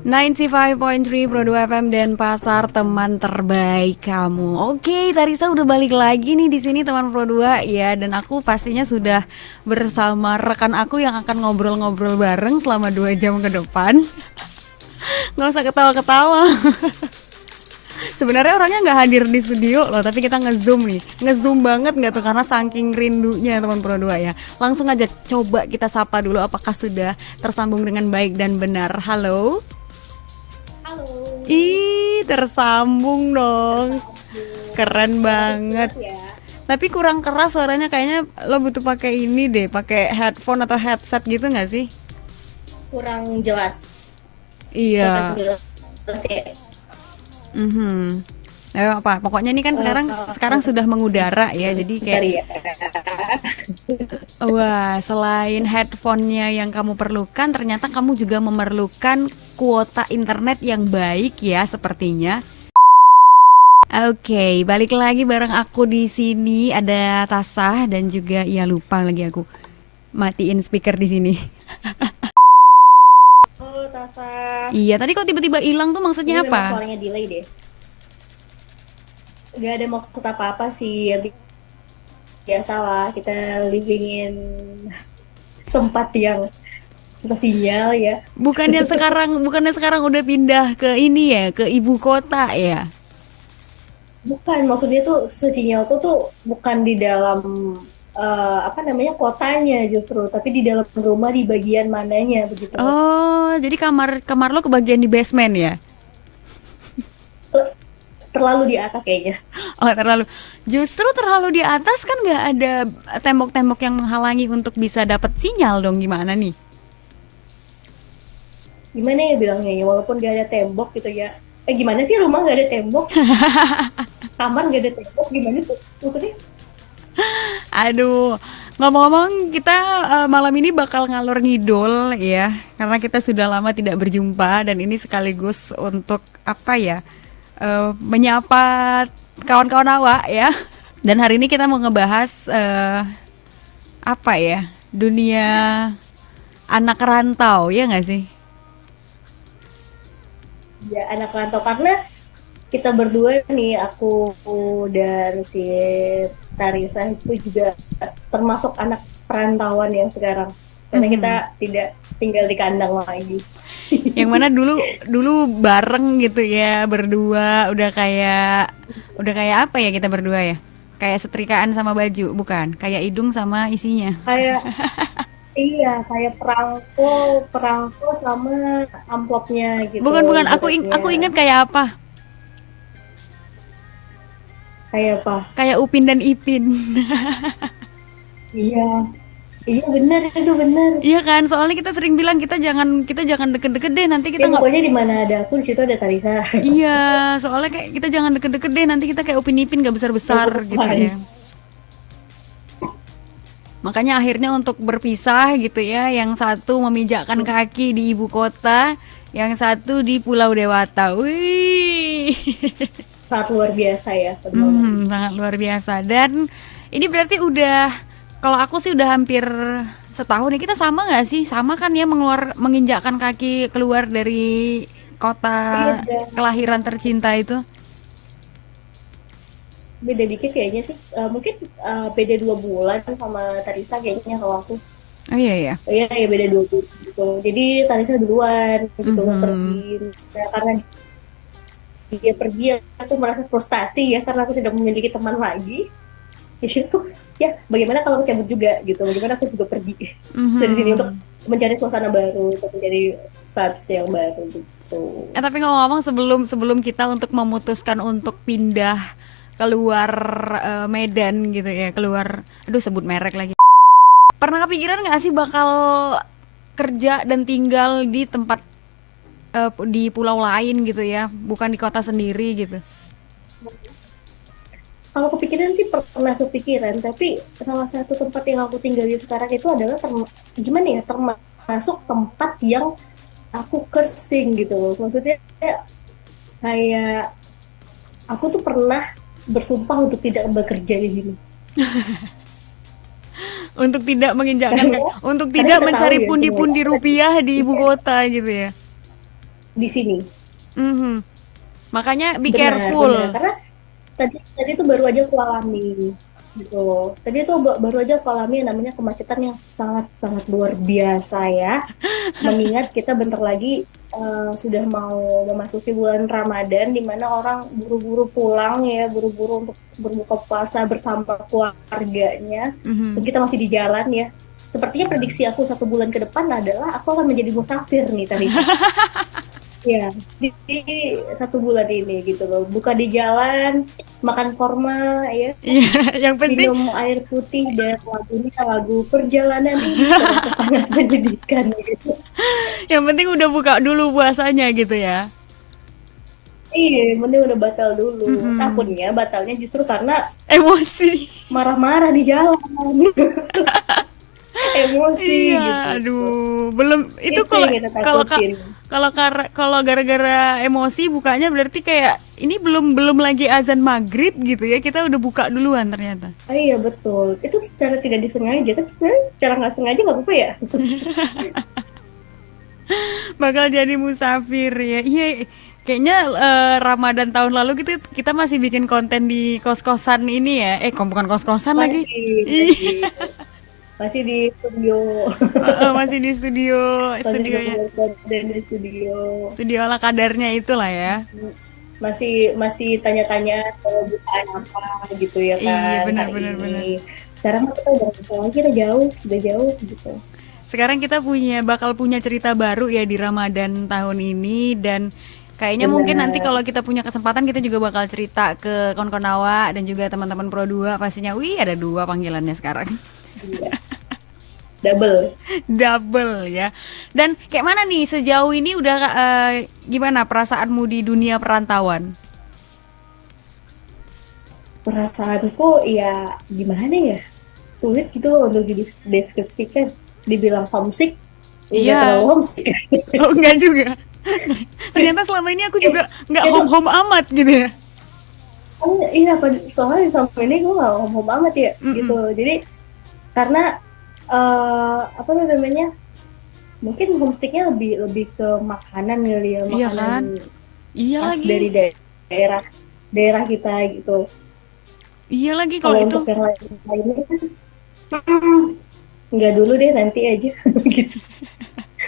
95.3 Pro 2 FM Denpasar, teman terbaik kamu. Oke, Tarisa udah balik lagi nih di sini teman Pro 2 ya, dan aku pastinya sudah bersama rekan aku yang akan ngobrol-ngobrol bareng selama 2 jam ke depan. Nggak usah ketawa-ketawa. Sebenarnya orangnya nggak hadir di studio loh, tapi kita ngezoom nih, ngezoom banget nggak tuh karena saking rindunya teman Pro 2 ya. Langsung aja coba kita sapa dulu apakah sudah tersambung dengan baik dan benar. Halo. Halo, Ih, tersambung dong. tersambung. Keren Suara aku banget. jelas ya? Tapi kurang keras suaranya, kayaknya lo butuh pakai ini deh, pakai headphone atau headset gitu nggak sih? Kurang jelas. Kurang Iya. jelas ya. Mhm. Apa? Pokoknya ini kan sekarang sekarang Eh, sudah mengudara ya. Jadi Bentar kayak ya. wah, selain headphone-nya yang kamu perlukan, ternyata kamu juga memerlukan kuota internet yang baik ya sepertinya. Oke, balik lagi bareng aku di sini ada Tasah dan juga ya lupa lagi aku matiin speaker di sini. Oh, Tasa. Iya, tadi kok tiba-tiba hilang tuh Ini maksudnya memang apa? suaranya delay deh. Gak ada maksud apa-apa sih. Ya, biasa lah. Kita living in tempat yang susah sinyal ya. Bukannya sekarang udah pindah ke ini ya, ke ibu kota ya? Bukan, maksudnya tuh susah sinyal tuh bukan di dalam apa namanya kotanya justru, tapi di dalam rumah di bagian mananya begitu. Oh, jadi kamar kamar lo kebagian di basement ya? Eh, Terlalu di atas kayaknya. Oh, justru terlalu di atas kan nggak ada tembok-tembok yang menghalangi untuk bisa dapat sinyal dong, gimana nih? Gimana ya bilangnya ya, walaupun gak ada tembok gitu ya. Gimana sih rumah gak ada tembok, kamar gak ada tembok, gimana tuh maksudnya? Aduh, ngomong-ngomong kita malam ini bakal ngalor ngidul ya, karena kita sudah lama tidak berjumpa dan ini sekaligus untuk apa ya, menyapa kawan-kawan awak ya. Dan hari ini kita mau ngebahas apa ya, dunia anak rantau ya nggak sih? Ya anak rantau, karena kita berdua nih, aku dan si Tarisa itu juga termasuk anak perantauan yang sekarang, karena kita Mhm. tidak tinggal di kandang lagi. Yang mana dulu dulu bareng gitu ya berdua, udah kayak apa ya kita berdua ya? Kayak setrikaan sama baju, bukan? Kayak hidung sama isinya. Kayak iya, kayak perangko perangko sama amplopnya gitu Bukan bukan, aku ibaratnya. aku ingat kayak apa? Kayak apa? Kayak Upin dan Ipin. Iya, iya bener itu bener. Iya kan? Soalnya kita sering bilang kita jangan deket-deket deh, nanti kita Ya nggak. pokoknya di mana ada aku di situ ada Tarisa. Iya, soalnya kayak kita jangan deket-deket deh, nanti kita kayak Upin Ipin gak besar-besar gitu Perempuan. ya. Makanya akhirnya untuk berpisah gitu ya, yang satu memijakkan kaki di ibu kota, yang satu di Pulau Dewata. Wih, Sangat luar biasa ya perjuangan. sangat luar biasa. Dan ini berarti udah, kalau aku sih udah hampir setahun ya. Kita sama nggak sih? Sama kan ya menginjakkan kaki keluar dari Iya, kota kelahiran tercinta itu. beda dikit kayaknya sih. Mungkin beda 2 bulan sama Tarisa kayaknya kalau aku. Oh iya ya. Iya, ya beda 2 bulan gitu. Jadi Tarisa duluan gitu pergi. Mhm. Nah, karena dia pergi, aku merasa frustasi ya karena aku tidak memiliki teman lagi. Di situ ya bagaimana kalau aku cabut juga gitu. Bagaimana aku juga pergi dari sini untuk Mhm. mencari suasana baru, untuk mencari vibes yang baru gitu. Tapi ngomong-ngomong, sebelum sebelum kita untuk memutuskan untuk pindah keluar Medan gitu ya, keluar, aduh sebut merek lagi. Pernah kepikiran nggak sih bakal kerja dan tinggal di tempat di pulau lain gitu ya, bukan di kota sendiri gitu? Kalau kepikiran sih pernah kepikiran, tapi salah satu tempat yang aku tinggali sekarang itu adalah gimana ya, termasuk tempat yang aku kersing gitu loh. Maksudnya kayak aku tuh pernah bersumpah untuk tidak bekerja di sini. Untuk tidak menginjakkan, karena untuk karena tidak kita tahu mencari ya pundi-pundi semuanya rupiah di ibu yes, kota gitu ya. di sini. Mhm. Makanya be Benar, benar. careful. Karena tadi tadi tuh baru aja aku alami gitu. Tadi tuh baru aja aku alami yang namanya kemacetan yang sangat sangat luar biasa ya. Mengingat kita bentar lagi sudah mau memasuki bulan Ramadan di mana orang buru-buru pulang ya, buru-buru untuk berbuka puasa bersama keluarganya. Dan Mhm. kita masih di jalan ya. Sepertinya prediksi aku 1 bulan ke depan adalah aku akan menjadi musafir nih Tarisa. Ya, di 1 bulan ini gitu loh. Buka di jalan, makan korma, ya, Iya, yang penting minum air putih dan lagunya lagu perjalanan ini terasa sangat menyedihkan gitu. yang penting udah buka dulu puasanya gitu ya. Iya, mending udah batal dulu. Mhm. Takutnya batalnya justru karena Emosi. marah-marah di jalan, emosi Iya, gitu. aduh, belum itu Itu kalau yang kita kalau Kak takutin. kalau gara-gara emosi bukanya berarti kayak ini belum belum lagi azan maghrib gitu ya, kita udah buka duluan ternyata. Ah, iya betul. Itu secara tidak disengaja, tapi sebenarnya secara nggak sengaja nggak apa-apa ya. Bakal jadi musafir ya. Iya, kayaknya Ramadan tahun lalu kita kita masih bikin konten di kos-kosan ini ya. Bukan kos-kosan lagi. Masih, masih, Iya, masih di studio. masih di studio Masih studionya ngebuat konten di studio. studio ala kadarnya itulah ya. Masih masih tanya-tanya kalau bukaan apa gitu ya Iya, kan benar hari benar ini. benar. Sekarang mah kita udah nggak bisa lagi, kita jauh, sudah jauh gitu. Sekarang kita bakal punya cerita baru ya di Ramadan tahun ini, dan kayaknya mungkin nanti Benar. kalau kita punya kesempatan kita juga bakal cerita ke Konkonawa dan juga teman-teman Pro 2 pastinya. Wih, ada dua panggilannya sekarang. Iya. Double. Double ya. Dan kayak mana nih sejauh ini udah gimana perasaanmu di dunia perantauan? Perasaanku ya gimana ya? Sulit gitu loh untuk dideskripsikan. Dibilang homesick, nggak terlalu Iya. homesick. Oh, enggak juga. Ternyata selama ini aku Kayak, juga nggak kayak home-home amat gitu ya. iya, soalnya sampai ini gue gak ngomong banget ya gitu. Mm-mm. Jadi karena apa tuh namanya? Mungkin homesticknya lebih lebih ke makanan kali ya, Iya makanan kan? Iya khas lagi. dari daerah daerah kita gitu. Iya lagi kalau Kalau itu. untuk yang lainnya kan, mm, nggak dulu deh nanti aja gitu.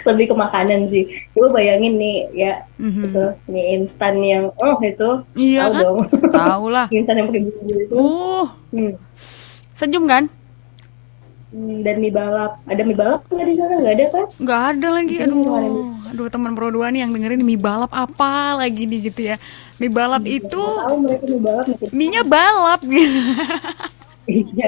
Lebih ke makanan sih. Coba bayangin nih ya, itu Mhm. mie instan yang itu Iya tahu kan? dong. Tahu lah. Mie instan yang pakai bumbu itu. Uh, Hmm. senyum kan? Dan mie balap. Ada mie balap nggak di sana? Nggak ada kan? Nggak ada Di lagi. sini cuma ada mie. Aduh, teman Pro 2 nih yang dengerin mie balap apa lagi nih gitu ya. Mie balap itu Nggak tahu mereka mie balap makin mie-nya apa. balap gitu. Iya.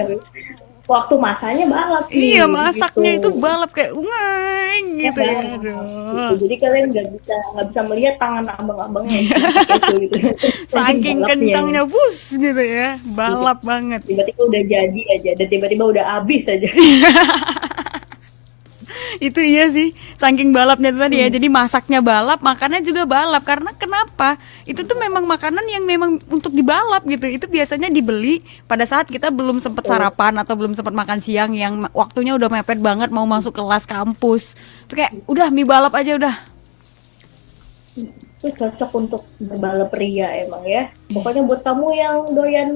Waktu masanya balap Iya, nih gitu. masaknya itu balap kayak ngeng Ya gitu ya. balap gitu. Aduh. Jadi kalian nggak bisa melihat tangan abang-abangnya yang cantik itu gitu. Saking Saking balapnya nih. kencangnya bus gitu ya. Balap banget. Tiba-tiba udah jadi aja dan tiba-tiba udah habis aja. Itu iya sih, saking balapnya itu tadi ya. Hmm. Jadi masaknya balap, makannya juga balap. Karena kenapa? Itu tuh memang makanan yang memang untuk dibalap gitu. Itu biasanya dibeli pada saat kita belum sempat Betul. sarapan atau belum sempat makan siang yang waktunya udah mepet banget mau masuk kelas kampus. Itu kayak udah mie balap aja udah. Itu cocok untuk berbalap pria emang ya. Pokoknya buat kamu yang doyan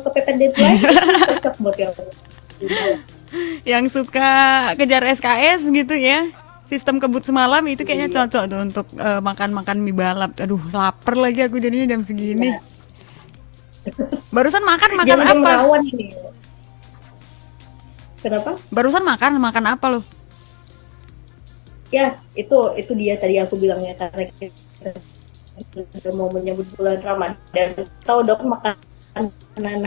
kepepet deadline itu cocok buat kamu. Yang suka kejar SKS gitu ya. Sistem kebut semalam itu kayaknya Iya. cocok tuh untuk makan-makan mie balap. Aduh, lapar lagi aku jadinya jam segini. Nah, Barusan makan makan jam-jam apa? rawan ini. Kenapa? Barusan makan makan apa lo? Ya, itu dia tadi aku bilangnya karena kita udah mau menyambut bulan Ramadan. Tahu dong makanan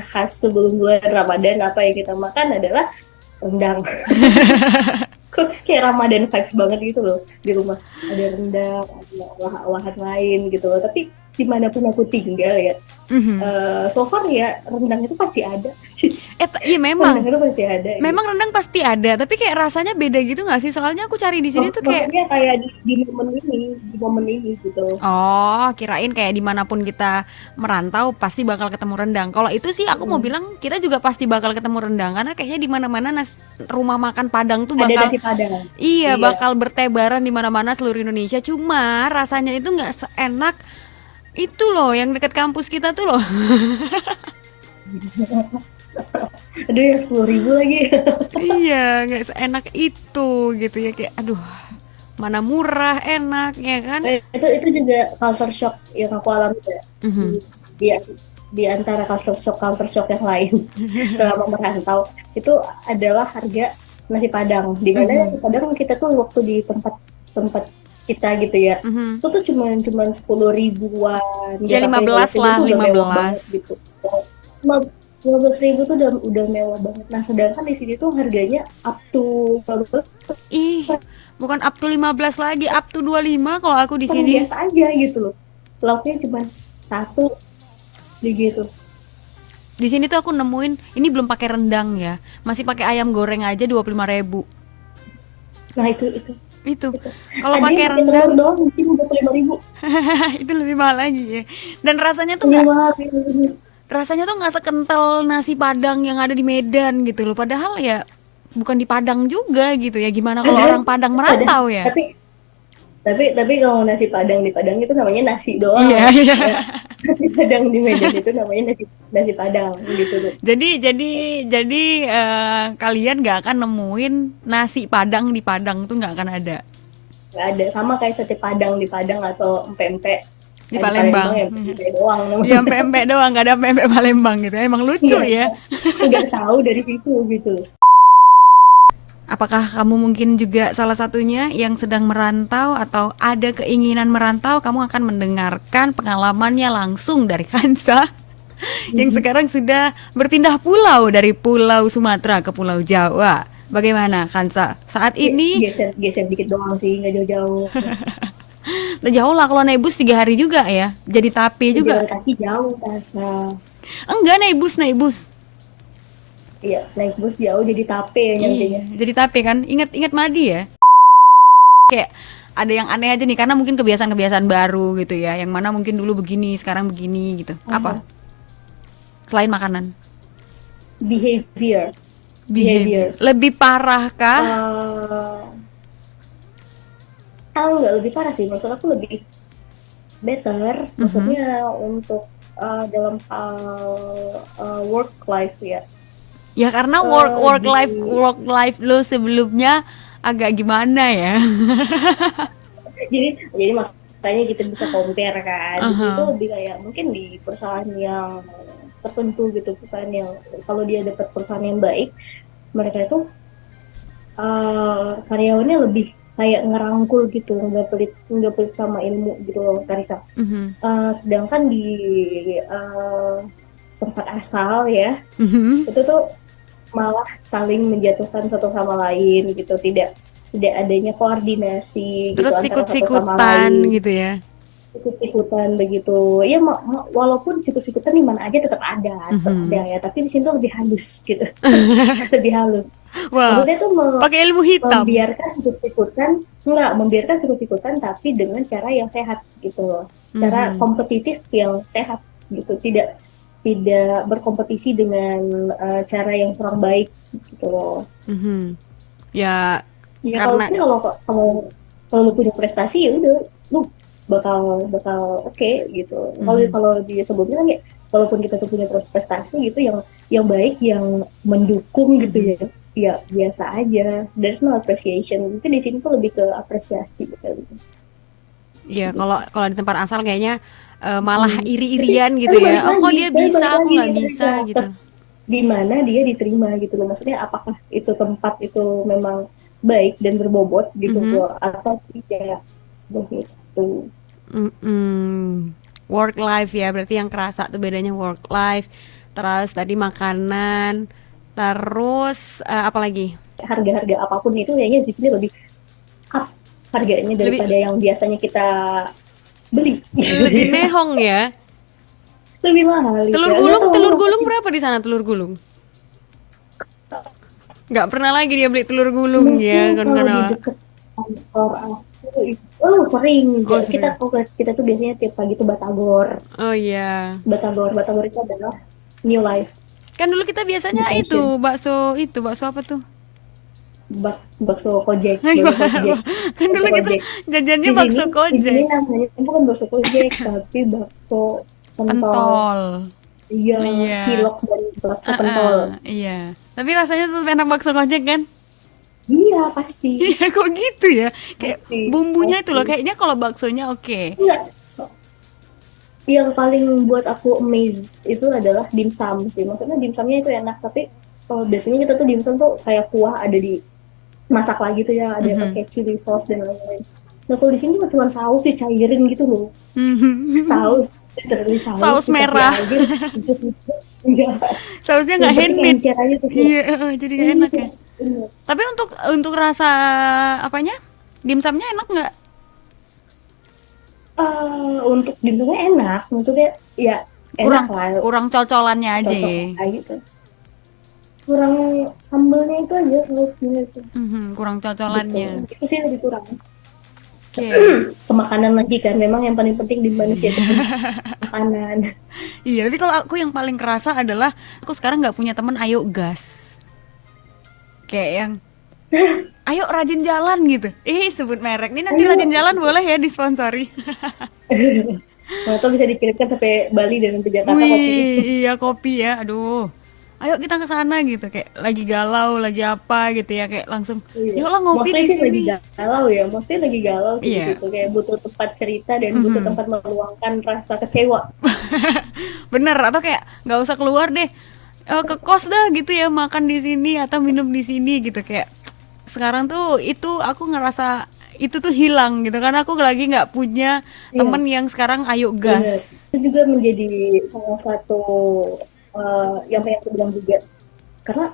khas sebelum bulan Ramadan apa yang kita makan adalah rendang. Kok kayak Ramadan vibes banget gitu loh di rumah. Ada rendang, ada olahan-olahan lain gitu loh. Tapi dimanapun aku tinggal ya, Mhm. so far ya rendang itu pasti ada sih. Iya Rendang memang. itu pasti ada gitu. Memang rendang pasti ada, tapi kayak rasanya beda gitu nggak sih? Soalnya aku cari di sini tuh kayak, Maksudnya kayak di momen ini gitu. oh, kirain kayak dimanapun kita merantau pasti bakal ketemu rendang. Kalau itu sih aku mau Mm. bilang kita juga pasti bakal ketemu rendang karena kayaknya di mana-mana rumah makan Padang tuh Ada bakal, nasi Padang. iya, Iya. bakal bertebaran di mana-mana seluruh Indonesia. Cuma rasanya itu nggak seenak itu loh yang dekat kampus kita tuh loh. Aduh ya 10.000 lagi. Iya, nggak seenak itu gitu ya, kayak aduh, mana murah, enak ya kan? Itu juga culture shock yang aku alami ya. Di, Mhm. di, di antara culture shock yang lain selama merantau itu adalah harga nasi Padang. Di mana Mhm. nasi Padang kita tuh waktu di tempat tempat kita gitu ya, Mhm. itu tuh cuman 10 ribuan di Ya atas, lima lima belas belas ribu lah, tuh udah lima mewah banget belas. gitu. 15.000 tuh udah mewah banget. Nah sedangkan di sini tuh harganya up to Ih, bukan up to 15 lagi, up to 25 kalau aku di yang sini. biasa aja gitu loh. Lauknya cuma satu gitu. Di sini tuh aku nemuin ini belum pakai rendang ya. Masih pakai ayam goreng aja 25.000. Nah itu Itu. itu. Kalau Ada yang pakai pakai telur rendang doang di sini 25.000. itu lebih mahal lagi ya. Dan rasanya tuh Lebih nggak, mahal. rasanya tuh nggak sekental nasi Padang yang ada di Medan gitu loh. Padahal ya bukan di Padang juga gitu ya. Gimana kalau Ada orang Padang ada merantau ya? tapi kalau nasi Padang di Padang itu namanya nasi Iya, doang iya. ya. Nasi Padang di Medan itu namanya nasi nasi Padang gitu loh. Jadi kalian nggak akan nemuin nasi Padang di Padang tuh nggak akan ada Nggak ada, sama kayak sate Padang di Padang atau empek-empek di di Palembang Palembang. ya empek doang Ya namanya. pempek doang, nggak ada pempek Palembang gitu. Emang lucu Nggak ya. ada. Udah tahu dari situ gitu loh. Apakah kamu mungkin juga salah satunya yang sedang merantau atau ada keinginan merantau? Kamu akan mendengarkan pengalamannya langsung dari Kansa yang sekarang sudah berpindah pulau dari Pulau Sumatera ke Pulau Jawa. Bagaimana Kansa? Saat ini Geser geser dikit doang sih, nggak jauh-jauh. jauh lah, kalau naik bus 3 hari juga ya. Jadi tape juga. Jalan kaki jauh Tasa. Enggak, naik bus, naik bus. Iya, naik bus jauh jadi tape ya nyampenya. Iya, jadi tape kan. Ingat-ingat Madi ya. Kayak ada yang aneh aja nih karena mungkin kebiasaan-kebiasaan baru gitu ya. Yang mana mungkin dulu begini, sekarang begini gitu. Apa? Aha. Selain makanan, Behavior, behavior. behavior. Lebih parah kah? Nggak lebih parah sih, maksud aku lebih better, Mhm. maksudnya untuk dalam hal work life ya. Ya karena Di work life lo sebelumnya agak gimana ya. jadi makanya kita bisa compare kan. Di sini tuh Aha. lebih kayak mungkin di perusahaan yang tertentu gitu, perusahaan yang kalau dia dapat perusahaan yang baik, mereka itu karyawannya lebih kayak ngerangkul gitu, nggak pelit sama ilmu gitu loh Karisa. Mhm. Sedangkan di uh, tempat asal ya Mhm. itu tuh malah saling menjatuhkan satu sama lain gitu, tidak tidak adanya koordinasi gitu Terus antara satu sama sikut-sikutan lain, gitu ya. ikut-ikutan begitu ya. Walaupun sikut-sikutan di mana aja tetap ada Mhm. ya, tapi di sini tuh lebih halus gitu. Lebih halus, Wah, maksudnya tuh pakai ilmu hitam. membiarkan sikut-sikutan, enggak membiarkan sikut-sikutan tapi dengan cara yang sehat gitu loh, cara Mhm. kompetitif yang sehat gitu, tidak tidak berkompetisi dengan cara yang kurang baik gitu loh. Mhm. Ya Ya karena kalaupun kalau kalau kalau lu punya prestasi ya udah lu bakal bakal oke gitu. Kalau mhm. kalau disebutnya kan ya, walaupun kita tuh punya prestasi gitu yang baik, yang mendukung gitu Mhm. ya, ya biasa aja. There's no appreciation. Mungkin di sini tuh lebih ke apresiasi gitu. Iya, kalau Gitu. kalau di tempat asal kayaknya malah Hmm. Tapi iri-irian gitu tapi ya. balik Oh, kok lagi, dia bisa, aku nggak bisa Reza, gitu. di mana dia diterima gitu loh. Maksudnya apakah itu tempat itu memang baik dan berbobot gitu Mhm. loh atau tidak begitu. Mm-mm. Work life ya, berarti yang kerasa tuh bedanya work life. Terus tadi makanan, terus apa lagi? Harga-harga apapun itu kayaknya di sini lebih up harganya Lebih daripada yang biasanya kita beli gitu Lebih ya. mehong ya. Lebih mahal gitu Telur ya. Nggak gulung, tahu telur kenapa gulung sih. berapa di sana telur gulung? Nggak pernah lagi dia beli telur gulung ya Mungkin kan kalau di karena deket kantor aku oh sering oh kita sering. kita tuh biasanya tiap pagi tuh batagor. Oh iya. Batagor itu adalah New Life Kan dulu kita biasanya Bekasi. itu bakso apa tuh? Bakso Kojek, bakso Kojek, Kan bakso dulu kita Kojek. jajannya Di sini, bakso di sini Kojek. namanya bukan bakso Kojek, tapi bakso pentol. Pentol. Iya, Iya. cilok dan bakso pentol. Ah, iya. Tapi rasanya tetap enak bakso Kojek kan? Iya, pasti, Iya, kok gitu ya? Kayak pasti, bumbunya itu pasti. loh, kayaknya kalau baksonya oke. Enggak, yang paling buat aku amazed itu adalah dimsum sih. Maksudnya dimsumnya itu enak, tapi biasanya kita tuh dimsum tuh kayak kuah ada di masak lagi tuh ya, ada yang Mhm. pakai chili sauce dan lain-lain. Nah, kalau di sini cuma saus dicairin gitu loh. Mhm. Saus, literally saus Saus dikasih merah. air, dicuci. Iya, Sausnya yang nggak penting handmade. encer aja tuh kayak, Iya, jadi nggak enak iya, ya. bener. Tapi untuk rasa apanya? Dimsumnya enak nggak? Untuk dimsumnya enak, maksudnya ya enak Kurang lah, kurang cocolannya aja cocok ya. lah gitu. Kurang sambelnya itu aja, sausnya itu. Mhm, kurang Gitu. cocolannya. Itu sih lebih kurang. Oke. Ke makanan lagi kan, memang yang paling penting di manusia itu kan makanan. Iya, tapi kalau aku yang paling kerasa adalah aku sekarang nggak punya temen ayo gas. Kayak yang ayo rajin jalan gitu. Sebut merek. Ini nanti Ayo, rajin jalan boleh ya disponsori. atau bisa dikirimkan sampai Bali dan sampai Jakarta kopi. Wih, iya kopi ya. Aduh. Ayo kita ke sana gitu kayak lagi galau, lagi apa gitu ya kayak langsung Iya. yuk lah ngopi Mostly di sih lagi sini. galau ya. Mostly lagi galau sih di Iya. situ. Kayak butuh tempat cerita dan butuh Mhm. tempat meluangkan rasa kecewa. Bener atau kayak nggak usah keluar deh. Ke kos dah gitu ya makan di sini atau minum di sini gitu kayak sekarang tuh itu aku ngerasa itu tuh hilang gitu karena aku lagi nggak punya Iya, temen yang sekarang ayo bener. gas. Itu juga menjadi salah satu yang pengen aku bilang juga. Karena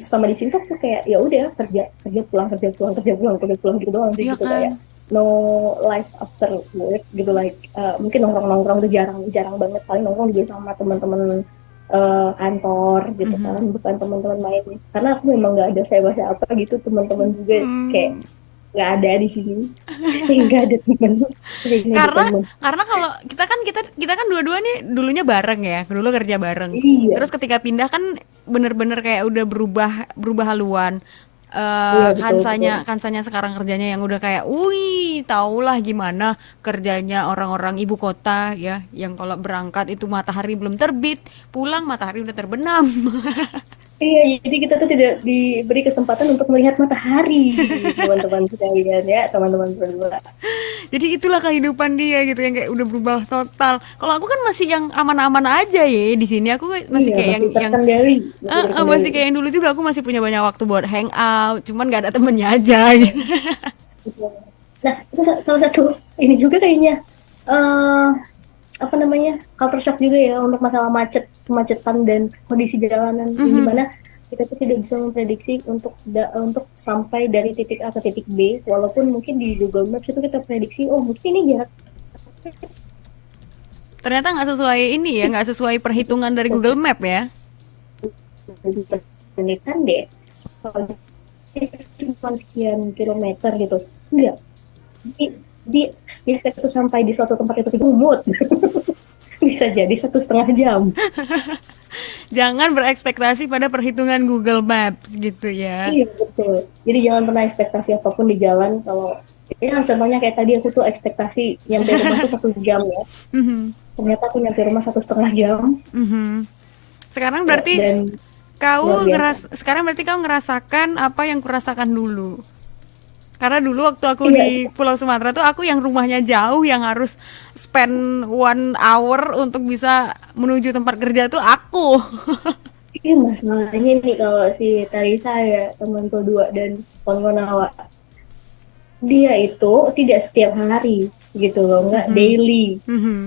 sama di sini tuh aku kayak ya udah kerja kerja pulang kerja pulang kerja pulang kerja pulang gitu doang sih Iya gitu kan? kayak no life after work gitu like mungkin nongkrong nongkrong tuh jarang jarang banget paling nongkrong juga sama teman-teman kantor gitu kan Mhm. bukan teman-teman main karena aku memang nggak ada siapa-siapa gitu teman-teman juga kayak Hmm. nggak ada di sini nggak ada teman saya nggak ada Karena teman karena kalau kita kan dua-dua nih dulunya bareng ya, dulu kerja bareng. iya Terus ketika pindah kan bener-bener kayak udah berubah berubah haluan. iya betul betul Kansanya sekarang kerjanya yang udah kayak, wih, taulah gimana kerjanya orang-orang ibu kota ya, yang kalau berangkat itu matahari belum terbit, pulang matahari udah terbenam. iya, jadi kita tuh tidak diberi kesempatan untuk melihat matahari, teman-teman sekalian ya, teman-teman berdua. Jadi itulah kehidupan dia gitu yang kayak udah berubah total. Kalau aku kan masih yang aman-aman aja ya di sini. Aku masih Iya, kayak masih yang terkendali, masih masih terkendali. kayak yang dulu juga. Aku masih punya banyak waktu buat hangout. Cuman gak ada temennya aja gitu. Nah, itu salah satu ini juga kayaknya eh apa namanya culture shock juga ya untuk masalah kemacetan dan kondisi jalanan yang Mhm. dimana kita tuh tidak bisa memprediksi untuk sampai dari titik A ke titik B, walaupun mungkin di Google Maps itu kita prediksi, oh mungkin ini jarak Ternyata nggak sesuai ini ya, nggak sesuai perhitungan dari Google Map ya. menitan deh. Kalau cuma sekian kilometer gitu enggak di di biasa itu sampai di suatu tempat itu tiga umut bisa jadi 1,5 jam Jangan berekspektasi pada perhitungan Google Maps gitu ya. iya betul jadi jangan pernah ekspektasi apapun di jalan kalau ya contohnya kayak tadi aku tuh ekspektasi nyampe rumah tuh 1 jam ya Mhm. ternyata aku nyampe rumah 1,5 jam Mhm. Sekarang ya, berarti dan luar biasa sekarang berarti kau ngerasakan apa yang kurasakan dulu. Karena dulu waktu aku iya di Pulau Sumatera tuh aku yang rumahnya jauh yang harus spend 1 hour untuk bisa menuju tempat kerja tuh aku. ini masalahnya nih kalau si Tarisa ya temanku dua dan kawan dia itu tidak setiap hari gitu loh, nggak Mhm. daily Mhm.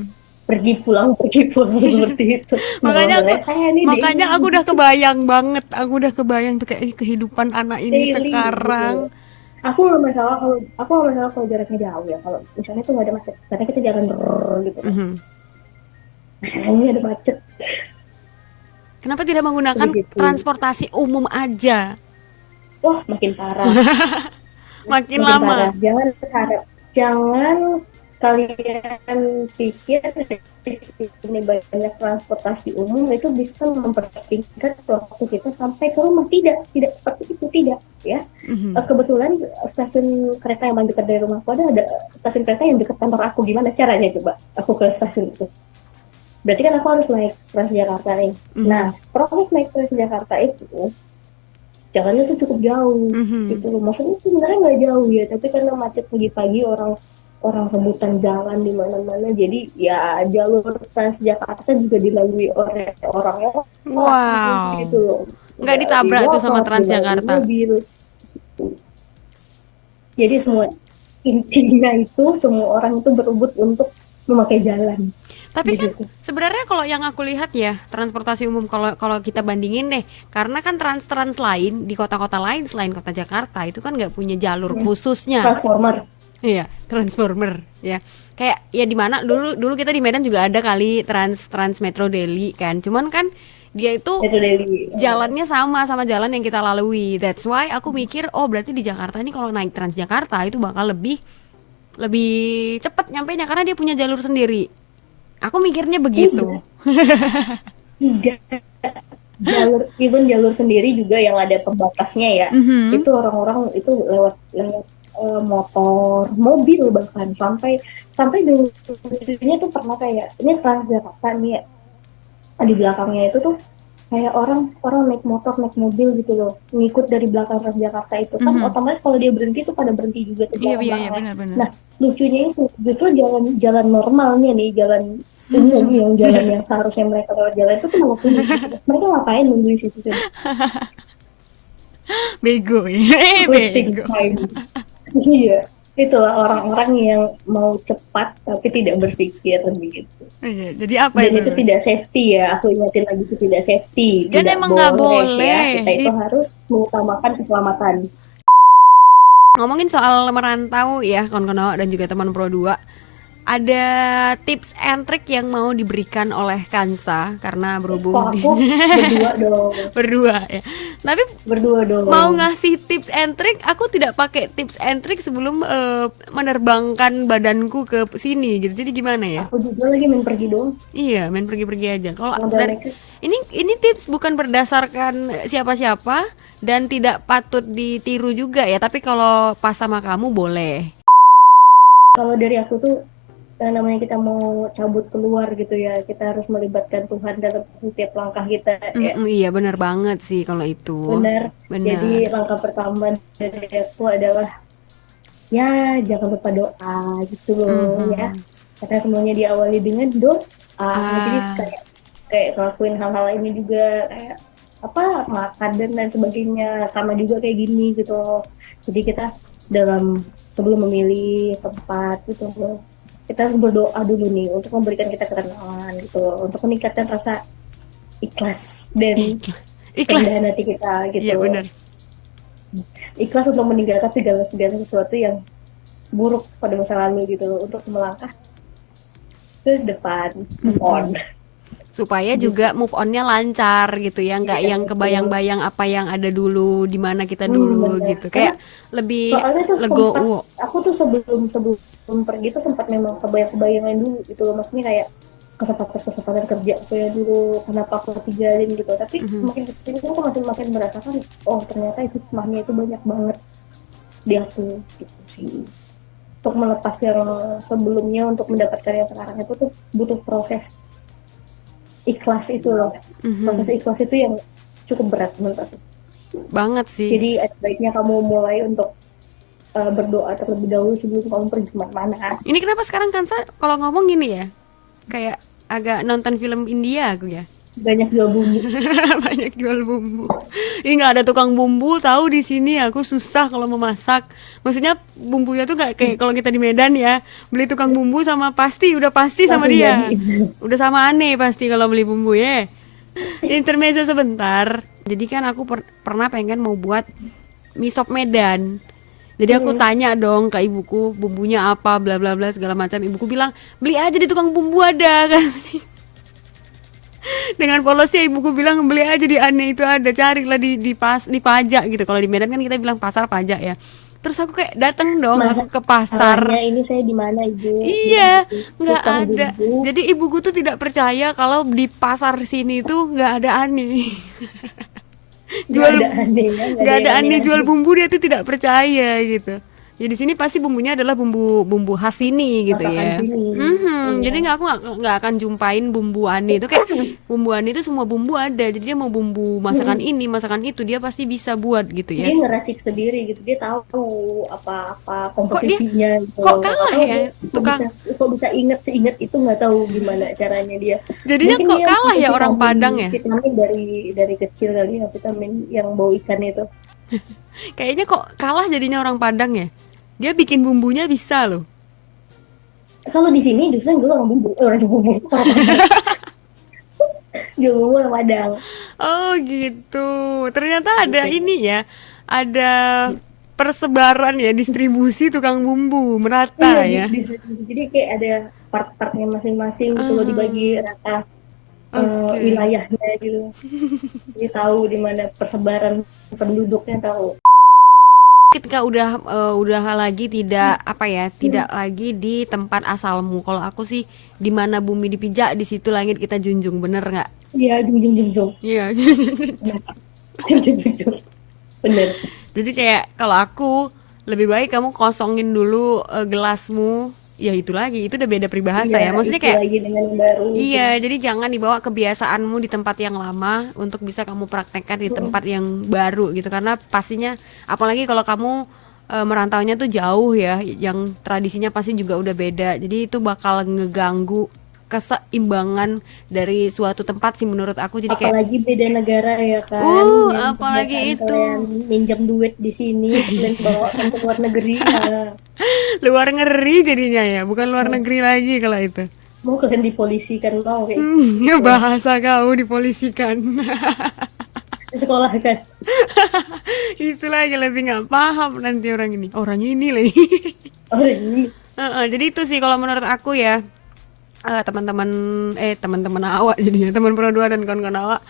pergi pulang seperti itu. Nah kalau Makanya aku misalnya saya ini makanya daily, aku udah kebayang banget, aku udah kebayang tuh kayak "Ih, kehidupan anak ini daily gitu. sekarang." aku nggak masalah kalau jaraknya jauh ya. Kalau misalnya tuh nggak ada macet, karena kita jalan gitu kan. Mhm. Masalahnya ada macet Kenapa tidak menggunakan begitu. transportasi umum aja? Wah, makin parah, Makin makin lama. parah. Jangan kalian pikir di sini banyak transportasi umum itu bisa mempersingkat waktu kita sampai ke rumah. Tidak seperti itu, tidak ya. Mhm. Kebetulan stasiun kereta yang paling dekat dari rumahku ada stasiun kereta yang dekat kantor aku. Gimana caranya coba aku ke stasiun itu? Berarti kan aku harus naik Transjakarta nih. Nah, Mhm. proses naik Transjakarta itu jalannya tuh cukup jauh gitu Mhm. loh. Maksudnya sebenarnya nggak jauh ya, tapi karena macet pagi-pagi orang orang rebutan jalan di mana-mana, jadi ya jalur Transjakarta juga dilalui oleh orang yang lain Wow. gitu loh. Nggak Dari ditabrak tuh sama motor, dilalui Transjakarta. mobil. Jadi semua intinya itu semua orang itu berebut untuk memakai jalan Tapi kan begitu. sebenarnya kalau yang aku lihat ya, transportasi umum kalau kalau kita bandingin deh, karena kan trans-trans lain di kota-kota lain selain kota Jakarta itu kan nggak punya jalur Hmm. khususnya. Transformer Iya, transformer ya. Kayak ya di mana dulu dulu kita di Medan juga ada kali Trans Metro Daily kan. Cuman kan dia itu itu dari jalannya sama sama jalan yang kita lalui. That's why aku mikir, oh berarti di Jakarta ini kalau naik Transjakarta itu bakal lebih lebih cepet nyampainya karena dia punya jalur sendiri. Aku mikirnya begitu. tidak tidak jalur, even jalur sendiri juga yang ada pembatasnya ya, Mhm. itu orang-orang itu lewat lewat motor mobil, bahkan sampai sampai dulunya tuh pernah kayak ini Transjakarta nih ya, di belakangnya itu tuh kayak orang orang naik motor naik mobil gitu loh, ngikut dari belakang Transjakarta itu kan Mhm. otomatis kalau dia berhenti itu pada berhenti juga tuh Iya iya iya belakang-belakangnya. benar-benar. Nah, lucunya itu justru jalan jalan normalnya nih, jalan umum yang jalan yang seharusnya mereka lewat jalan itu tuh malah sunyi gitu loh. Mereka ngapain nunggu di situ coba? Bego ya. Wasting Bego. time. Iya, itulah orang-orang yang mau cepat tapi tidak berpikir begitu. Iya, jadi apa Dan itu itu tuh? tidak safety ya, aku ingatin lagi itu tidak safety, Dan tidak emang nggak boleh ya. boleh. Kita itu harus mengutamakan keselamatan. Ngomongin soal merantau ya, kawan-kawan dan juga teman Pro 2, ada tips and trick yang mau diberikan oleh Kansa karena Kok berhubung di aku berdua dong, berdua ya. Tapi berdua mau dong. ngasih tips and trick, aku tidak pakai tips and trick sebelum menerbangkan badanku ke sini gitu. Jadi gimana ya? Aku juga lagi main pergi dong. Iya, main pergi-pergi aja. Kalau Modal dari nekat. ini tips bukan berdasarkan siapa-siapa dan tidak patut ditiru juga ya. Tapi kalau pas sama kamu boleh. Kalau dari aku tuh namanya kita mau cabut keluar gitu ya, kita harus melibatkan Tuhan dalam setiap langkah kita ya. Iya benar banget sih kalau itu. Benar. Jadi Benar. langkah pertama dari aku adalah ya jangan lupa doa gitu loh ya. Mhm. Karena semuanya diawali dengan doa. Jadi Ah, kayak kayak ngelakuin hal-hal ini juga kayak apa, makan dan lain sebagainya sama juga kayak gini gitu loh. Jadi kita dalam sebelum memilih tempat gitu loh, kita harus berdoa dulu nih untuk memberikan kita ketenangan gitu loh, untuk meningkatkan rasa ikhlas dan ikhlas. Ikhlas. kerendahan hati kita gitu Iya loh. benar. Ikhlas untuk meninggalkan segala sesuatu yang buruk pada masa lalu gitu loh, untuk melangkah ke depan, move on Mhm. Supaya gitu. juga move onnya lancar gitu ya, nggak Iya yang betul. kebayang-bayang apa yang ada dulu, di mana kita dulu Bener. gitu. Karena Kayak lebih soalnya tuh sempat, legowo. aku tuh sebelum sebelum pergi tuh sempat memang kebayang-kebayangan dulu gitu loh. Maksudnya kayak kesempatan-kesempatan kerja aku ya dulu, kenapa aku tinggalin gitu. Tapi Mhm. makin kesini aku makin makin merasakan, oh ternyata itu hikmahnya itu banyak banget di aku gitu sih. Untuk melepas yang sebelumnya untuk mendapatkan yang sekarang itu tuh butuh proses ikhlas itu loh. Proses Mhm. ikhlas itu yang cukup berat menurut aku. Banget sih. Jadi ada baiknya kamu mulai untuk berdoa terlebih dahulu sebelum kamu pergi kemana-mana. Ini kenapa sekarang Kansa kalau ngomong gini ya? Kayak agak nonton film India aku ya. Banyak jual bumbu. Banyak jual bumbu. Ini nggak ada tukang bumbu tahu di sini aku susah kalau memasak. Maksudnya bumbunya tuh nggak kayak kalau kita di Medan ya. Beli tukang bumbu sama pasti udah pasti sama Langsung dia. jadiin. Udah sama aneh pasti kalau beli bumbu ya. Intermezzo sebentar. Jadi kan aku pernah pengen mau buat mie sop Medan. Jadi aku Mm-mm. tanya dong ke ibuku bumbunya apa bla bla bla segala macam. Ibuku bilang beli aja di tukang bumbu ada kan. Dengan polosnya ibuku bilang beli aja di Ane itu ada, carilah di pajak gitu. Kalau di Medan kan kita bilang pasar pajak ya. Terus aku kayak dateng dong aku ke Masalahnya pasar. ini saya di mana ibu bilang Iya, gitu, nggak tukang ada. bumbu. Jadi ibuku tuh tidak percaya kalau di pasar sini tuh nggak ada Ani. Nggak Jual ada anehnya, nggak ada nggak ada yang Ani jual aneh-aneh. bumbu, dia tuh tidak percaya gitu. Ya di sini pasti bumbunya adalah bumbu bumbu khas sini gitu Masakan ya. sini. Iya. Jadi nggak akan jumpain bumbu Ani itu kayak bumbu Ani itu semua bumbu ada. Jadi dia mau bumbu masakan Mm-mm. ini masakan itu dia pasti bisa buat gitu Dia ya. ngeracik sendiri gitu, dia tahu apa-apa Kok dia komposisinya gitu. kok Nggak kalah tahu ya dia kok bisa tukang. kok bisa inget seinget itu, nggak tahu gimana caranya dia. Jadinya Mungkin kok dia kalah punya ya orang vitamin Padang ya. vitamin dari kecil kali ya, vitamin yang bau ikan itu. Kayaknya kok kalah jadinya orang Padang ya. Dia bikin bumbunya bisa loh. Kalau di sini justru yang dulu orang bumbu, orang bumbu, orang Padang, dia bumbu orang Padang. Oh gitu. Ternyata ada Gitu. ini ya. Ada persebaran ya, distribusi tukang bumbu Iya merata di, ya. di, jadi kayak ada part-partnya masing-masing gitu loh, dibagi Ah, rata oke. wilayahnya gitu. Jadi tahu di mana persebaran penduduknya tahu. Ketika udah lagi tidak apa ya, tidak lagi di tempat asalmu. Kalau aku sih di mana bumi dipijak di situ langit kita junjung, bener nggak? Iya, jung jung jung jung. Iya. Benar. Jung jung jung jung. Bener. Jadi kayak kalau aku lebih baik kamu kosongin dulu gelasmu. Ya itu lagi, itu udah beda peribahasa Iya, ya. Maksudnya isi kayak lagi dengan yang baru gitu. iya, jadi jangan dibawa kebiasaanmu di tempat yang lama untuk bisa kamu praktekkan di Mm-mm. tempat yang baru gitu. Karena pastinya, apalagi kalau kamu merantaunya tuh jauh ya, yang tradisinya pasti juga udah beda. Jadi itu bakal ngeganggu keseimbangan dari suatu tempat sih menurut aku. Jadi kayak, Apalagi beda negara ya kan, yang kebiasaan apalagi itu kalian minjam duit di sini, kalian bawakan ke luar negeri. Ha. luar ngeri jadinya ya, bukan luar Nah, negeri lagi kalau itu. mau kalian dipolisikan mau kayak Ya gitu. bahasa kau dipolisikan. Di sekolah kan. Itulah yang lebih nggak paham nanti orang ini lagi. Oh ini. Heeh, jadi itu sih kalau menurut aku ya, teman-teman teman-teman awak jadinya teman Pro 2 dan kawan-kawan awak,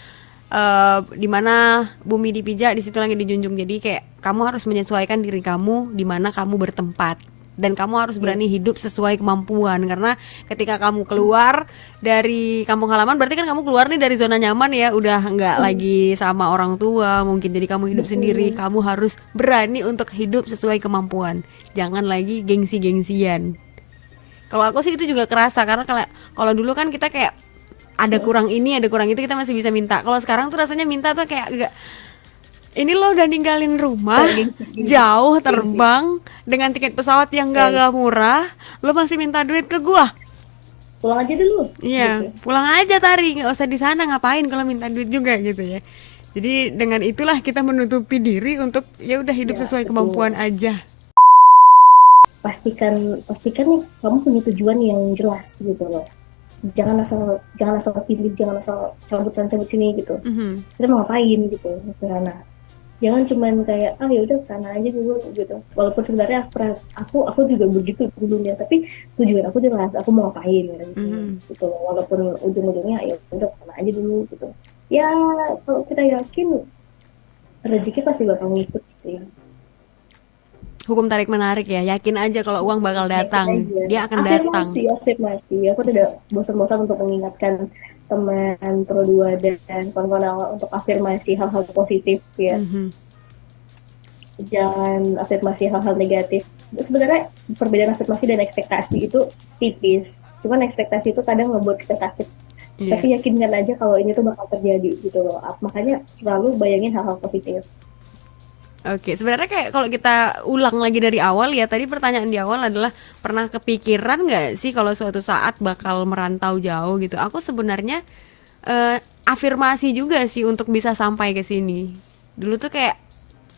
di mana bumi dipijak di situ langit dijunjung. Jadi kayak kamu harus menyesuaikan diri kamu di mana kamu bertempat, dan kamu harus berani Yes. hidup sesuai kemampuan. Karena ketika kamu keluar dari kampung halaman berarti kan kamu keluar nih dari zona nyaman ya, udah nggak Mm, lagi sama orang tua mungkin, jadi kamu hidup sendiri. betul. Kamu harus berani untuk hidup sesuai kemampuan, jangan lagi gengsi-gengsian. Kalau aku sih itu juga kerasa karena kalau kalau dulu kan kita kayak ada Mm, kurang ini, ada kurang itu kita masih bisa minta. Kalau sekarang tuh rasanya minta tuh kayak agak, ini lo udah ninggalin rumah kayak gengsi, gengsi, jauh gengsi. terbang dengan tiket pesawat yang Kayak gak murah, lo masih minta duit ke gua. pulang aja dulu gitu. Iya, pulang aja Tari, nggak usah di sana, ngapain kalau minta duit juga gitu ya. Jadi dengan itulah kita menutupi diri untuk ya udah hidup Ya sesuai kemampuan betul. aja. Pastikan pastikan nih kamu punya tujuan yang jelas gitu loh. Jangan asal pilih, jangan asal cabut sana cabut sini gitu. Mhm. Kita mau ngapain gitu ke sana. Jangan cuman kayak ya udah ke sana aja dulu gitu. Walaupun sebenarnya aku juga begitu dulunya, tapi tujuan aku jelas, aku mau ngapain gitu. Mhm. Gitu. Walaupun ujung-ujungnya ya udah ke sana aja dulu gitu. Ya kalau kita yakin rezeki pasti bakal ngikut sih. Hukum tarik menarik ya, yakin aja kalau uang bakal Yakin datang, aja. dia akan datang. Afirmasi, afirmasi. Aku tidak bosan-bosan untuk mengingatkan teman Pro 2 dan kawan-kawan awak untuk afirmasi hal-hal positif ya. Mhm. Jangan afirmasi hal-hal negatif. Sebenarnya perbedaan afirmasi dan ekspektasi itu tipis. Cuman ekspektasi itu kadang membuat kita sakit. Tapi Iya. yakinkan aja kalau ini tuh bakal terjadi gitu loh. Makanya selalu bayangin hal-hal positif. Oke, sebenarnya kayak kalau kita ulang lagi dari awal ya, tadi pertanyaan di awal adalah pernah kepikiran nggak sih kalau suatu saat bakal merantau jauh gitu? Aku sebenarnya afirmasi juga sih untuk bisa sampai ke sini. Dulu tuh kayak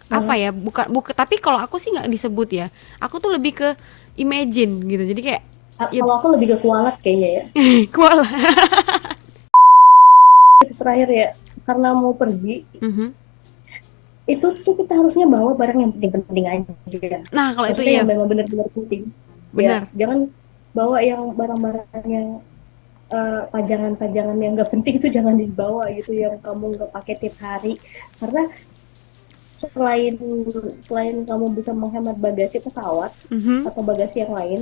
apa Hmm. ya? Bukan tapi kalau aku sih nggak disebut ya. Aku tuh lebih ke imagine gitu. Jadi kayak ya Kalau aku lebih ke kualat kayaknya ya. kuala. Terus terakhir ya, karena mau pergi, Mhm. itu tuh kita harusnya bawa barang yang penting-penting aja. Nah, kalau itu Maksudnya iya yang memang benar-benar penting. Ya, benar. jangan bawa yang barang-barang yang pajangan-pajangan yang nggak penting itu jangan dibawa gitu, yang kamu nggak pakai tiap hari. Karena selain selain kamu bisa menghemat bagasi pesawat Mhm. atau bagasi yang lain,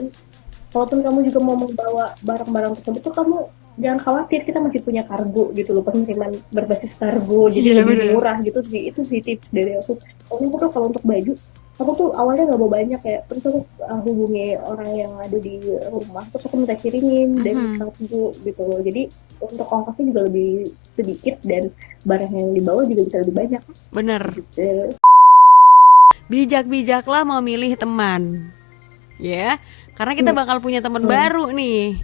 walaupun kamu juga mau membawa barang-barang tersebut tuh kamu jangan khawatir, kita masih punya kargo gitu loh, pengiriman berbasis kargo, jadi Iya lebih benar. murah gitu sih. Itu sih tips dari aku. Soalnya aku tuh kalau untuk baju, aku tuh awalnya nggak mau banyak ya, terus aku hubungi orang yang ada di rumah, terus aku minta kirimin dari Mhm. kargo gitu loh. Jadi untuk ongkosnya juga lebih sedikit dan barang yang dibawa juga bisa lebih banyak Bener. gitu. Bijak-bijaklah memilih teman. Ya, karena kita Hmm. bakal punya teman Hmm. baru nih.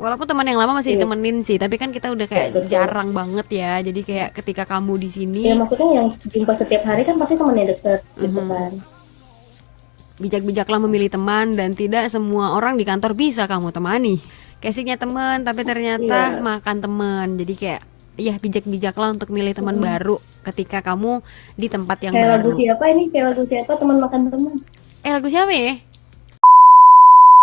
Walaupun teman yang lama masih Iya, ditemenin sih, tapi kan kita udah iya, kayak betul. jarang banget ya. Jadi kayak ketika kamu di sini, Ya maksudnya yang jumpa setiap hari kan pasti temannya deket gitu mhm, kan. bijak-bijaklah memilih teman dan tidak semua orang di kantor bisa kamu temani. Casingnya teman, tapi ternyata Iya. makan teman. Jadi kayak, ya bijak-bijaklah untuk milih teman Mm-mm. baru ketika kamu di tempat yang Kayak lagu baru. siapa ini? Kayak lagu siapa? Teman makan teman. Lagu siapa ya?